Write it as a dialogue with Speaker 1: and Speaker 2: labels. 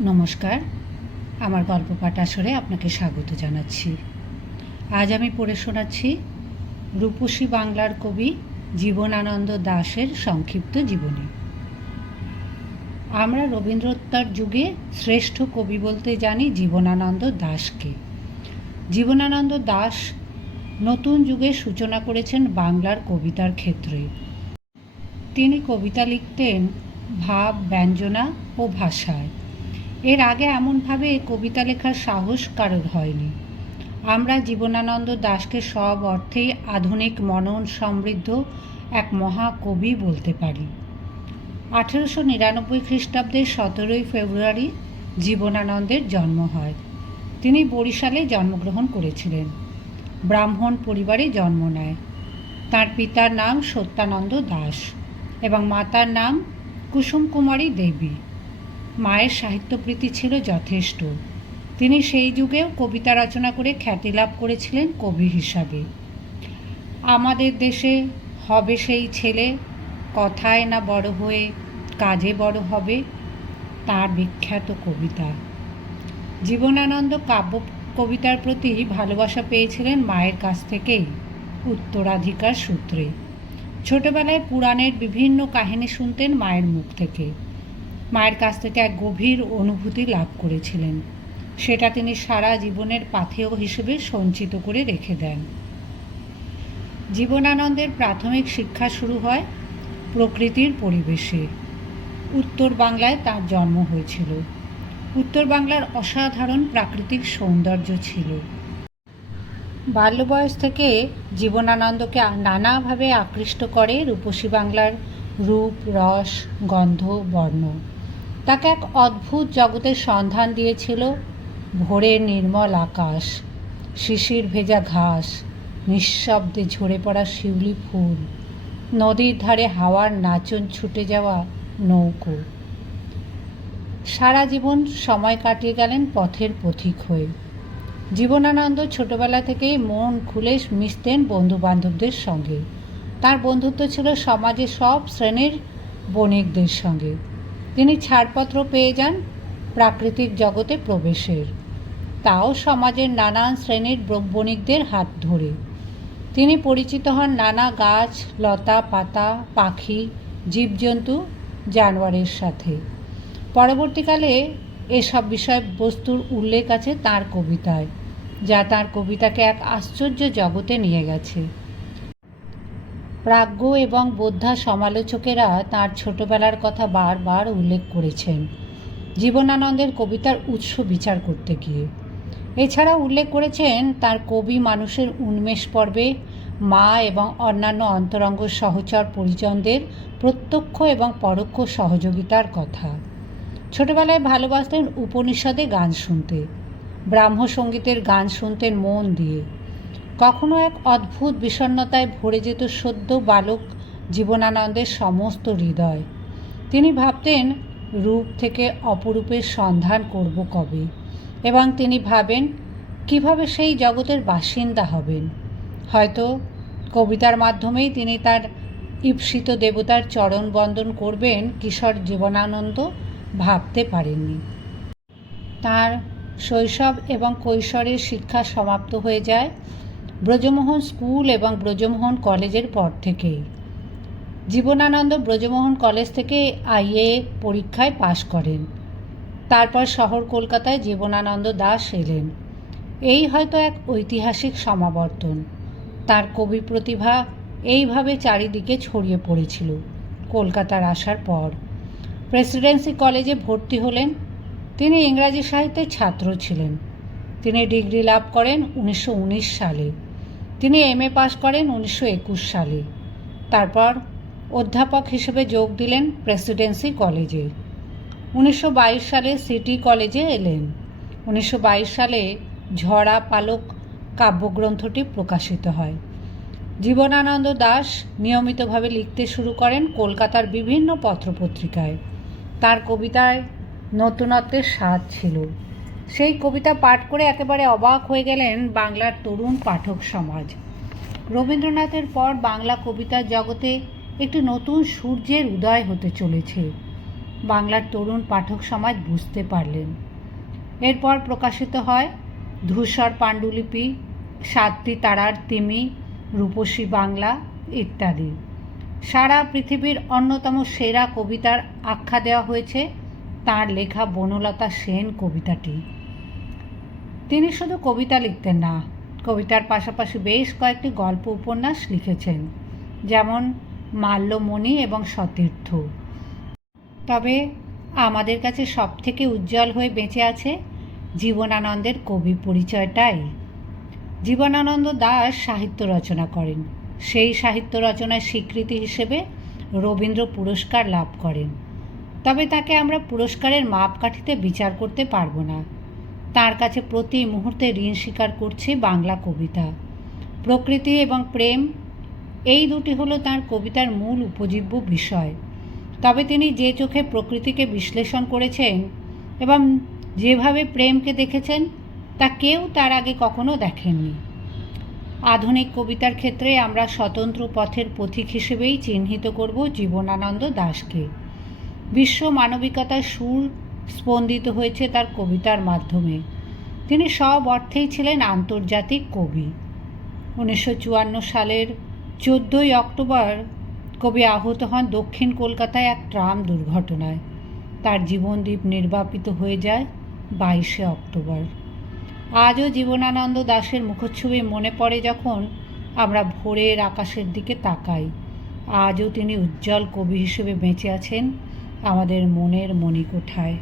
Speaker 1: নমস্কার। আমার গল্প পাঠ আসরে আপনাকে স্বাগত জানাচ্ছি। আজ আমি পড়ে শোনাচ্ছি রূপসী বাংলার কবি জীবনানন্দ দাশের সংক্ষিপ্ত জীবনী। আমরা রবীন্দ্রোত্তর যুগে শ্রেষ্ঠ কবি বলতে জানি জীবনানন্দ দাশকে জীবনানন্দ দাশ নতুন যুগের সূচনা করেছেন বাংলার কবিতার ক্ষেত্রে। তিনি কবিতা লিখতেন ভাব, ব্যঞ্জনা ও ভাষায়। এর আগে এমনভাবে কবিতা লেখার সাহস কারোর হয়নি। আমরা জীবনানন্দ দাশকে সব অর্থেই আধুনিক, মনন, সমৃদ্ধ এক মহাকবি বলতে পারি। আঠেরোশো নিরানব্বই খ্রিস্টাব্দের সতেরোই ফেব্রুয়ারি জীবনানন্দের জন্ম হয়। তিনি বরিশালে জন্মগ্রহণ করেছিলেন। ব্রাহ্মণ পরিবারে জন্ম নেয়। তার পিতার নাম সত্যানন্দ দাস এবং মাতার নাম কুসুম কুমারী দেবী। মায়ের সাহিত্যপ্রীতি ছিল যথেষ্ট। তিনি সেই যুগেও কবিতা রচনা করে খ্যাতি লাভ করেছিলেন কবি হিসাবে। আমাদের দেশে হবে সেই ছেলে, কথায় না বড় হয়ে কাজে বড় হবে তার বিখ্যাত কবিতা। জীবনানন্দ কাব্য কবিতার প্রতি ভালোবাসা পেয়েছিলেন মায়ের কাছ থেকেই, উত্তরাধিকার সূত্রে। ছোটবেলায় পুরাণের বিভিন্ন কাহিনী শুনতেন মায়ের মুখ থেকে। মায়ের কাছ থেকে এক গভীর অনুভূতি লাভ করেছিলেন। সেটা তিনি সারা জীবনের পাথেয় হিসেবে সঞ্চিত করে রেখে দেন। জীবনানন্দের প্রাথমিক শিক্ষা শুরু হয় প্রকৃতির পরিবেশে। উত্তর বাংলায় তার জন্ম হয়েছিল। উত্তর বাংলার অসাধারণ প্রাকৃতিক সৌন্দর্য ছিল। বাল্য বয়স থেকে জীবনানন্দকে নানাভাবে আকৃষ্ট করে রূপসী বাংলার রূপ, রস, গন্ধ, বর্ণ। তাকে এক অদ্ভুত জগতের সন্ধান দিয়েছিল ভোরের নির্মল আকাশ, শিশির ভেজা ঘাস, নিঃশব্দে ঝরে পড়া শিউলি ফুল, নদীর ধারে হাওয়ার নাচন ছুটে যাওয়া নৌকো। সারা জীবন সময় কাটিয়ে গেলেন পথের পথিক হয়ে। জীবনানন্দ ছোটবেলা থেকেই মন খুলে মিশতেন বন্ধু বান্ধবদের সঙ্গে। তার বন্ধুত্ব ছিল সমাজের সব শ্রেণির বণিকদের সঙ্গে। তিনি ছাড়পত্র পেয়ে যান প্রাকৃতিক জগতে প্রবেশের। তাও সমাজের নানান শ্রেণির বণিকদের হাত ধরে। তিনি পরিচিত হন নানা গাছ, লতা, পাতা, পাখি, জীবজন্তু জানোয়ারের সাথে। পরবর্তীকালে এসব বিষয়বস্তুর উল্লেখ আছে তার কবিতায়, যা তার কবিতাকে এক আশ্চর্য জগতে নিয়ে গেছে। প্রাজ্ঞ এবং বোদ্ধা সমালোচকেরা তার ছোটবেলার কথা বারবার উল্লেখ করেছেন। জীবনানন্দের কবিতার উৎস বিচার করতে গিয়ে। এছাড়া উল্লেখ করেছেন তার কবি মানুষের উন্মেষ পর্বে মা এবং অন্যান্য অন্তরঙ্গ সহচর পরিজনদের প্রত্যক্ষ এবং পরোক্ষ সহযোগিতার কথা। ছোটবেলায় ভালোবাসতেন উপনিষদে গান শুনতে। ব্রাহ্ম সঙ্গীতের গান শুনতেন মন দিয়ে। কখনো এক অদ্ভুত বিষণ্নতায় ভরে যেত সদ্য বালক জীবনানন্দের সমস্ত হৃদয়। তিনি ভাবতেন, রূপ থেকে অপরূপের সন্ধান করব কবে? এবং তিনি ভাবেন, কীভাবে সেই জগতের বাসিন্দা হবেন? হয়তো কবিতার মাধ্যমেই তিনি তার ঈপ্সিত দেবতার চরণ বন্দন করবেন কিশোর জীবনানন্দ ভাবতে পারেননি। তার শৈশব এবং কৈশোরের শিক্ষা সমাপ্ত হয়ে যায়। ব্রজমোহন স্কুল এবং ব্রজমোহন কলেজের পর থেকেই। জীবনানন্দ ব্রজমোহন কলেজ থেকে আইএ পরীক্ষায় পাশ করেন। তারপর শহর কলকাতায় জীবনানন্দ দাস এলেন। এই হয়তো এক ঐতিহাসিক সমাবর্তন। তার কবি প্রতিভা এইভাবে চারিদিকে ছড়িয়ে পড়েছিল কলকাতার আসার পর। প্রেসিডেন্সি কলেজে ভর্তি হলেন। তিনি ইংরাজি সাহিত্যের ছাত্র ছিলেন। তিনি ডিগ্রি লাভ করেন উনিশশো উনিশ সালে। তিনি এম এ পাশ করেন উনিশশো একুশ সালে। তারপর অধ্যাপক হিসেবে যোগ দিলেন প্রেসিডেন্সি কলেজে। উনিশশো বাইশ সালে সিটি কলেজে এলেন। উনিশশো বাইশ সালে ঝরা পালক কাব্যগ্রন্থটি প্রকাশিত হয়। জীবনানন্দ দাস নিয়মিতভাবে লিখতে শুরু করেন কলকাতার বিভিন্ন পত্রপত্রিকায়। তার কবিতায় নতুনত্বের স্বাদ ছিল। সেই কবিতা পাঠ করে একেবারে অবাক হয়ে গেলেন বাংলার তরুণ পাঠক সমাজ। রবীন্দ্রনাথের পর বাংলা কবিতার জগতে একটি নতুন সূর্যের উদয় হতে চলেছে। বাংলার তরুণ পাঠক সমাজ বুঝতে পারলেন। এরপর প্রকাশিত হয় ধূসর পাণ্ডুলিপি, সাতটি তারার তিমি, রূপসী বাংলা ইত্যাদি। সারা পৃথিবীর অন্যতম সেরা কবিতার আখ্যা দেওয়া হয়েছে। তার লেখা বনলতা সেন কবিতাটি। তিনি শুধু কবিতা লিখতেন না, কবিতার পাশাপাশি বেশ কয়েকটি গল্প উপন্যাস লিখেছেন, যেমন মাল্যমণি এবং সতীর্থ। তবে আমাদের কাছে সবথেকে উজ্জ্বল হয়ে বেঁচে আছে জীবনানন্দের কবি পরিচয়টাই। জীবনানন্দ দাস সাহিত্য রচনা করেন, সেই সাহিত্য রচনার স্বীকৃতি হিসেবে রবীন্দ্র পুরস্কার লাভ করেন। তবে তাকে আমরা পুরস্কারের মাপকাঠিতে বিচার করতে পারব না। তার কাছে প্রতি মুহূর্তে ঋণ স্বীকার করছে বাংলা কবিতা। প্রকৃতি এবং প্রেম, এই দুটি হলো তার কবিতার মূল উপজীব্য বিষয়। তবে তিনি যে চোখে প্রকৃতিকে বিশ্লেষণ করেছেন এবং যেভাবে প্রেমকে দেখেছেন, তা কেউ তার আগে কখনো দেখেননি। আধুনিক কবিতার ক্ষেত্রে আমরা স্বতন্ত্র পথের পথিক হিসেবেই চিহ্নিত করব জীবনানন্দ দাশকে। বিশ্ব মানবিকতার সুর স্পন্দিত হয়েছে তার কবিতার মাধ্যমে। তিনি সব অর্থেই ছিলেন আন্তর্জাতিক কবি। উনিশশো চুয়ান্ন সালের চোদ্দোই অক্টোবর কবি আহত হন দক্ষিণ কলকাতায় এক ট্রাম দুর্ঘটনায়। তার জীবনদ্বীপ নির্বাপিত হয়ে যায় বাইশে অক্টোবর। আজও জীবনানন্দ দাশের মুখচ্ছবি মনে পড়ে যখন আমরা ভোরের আকাশের দিকে তাকাই। আজও তিনি উজ্জ্বল কবি হিসেবে বেঁচে আছেন আমাদের মনের মণিকোঠায়।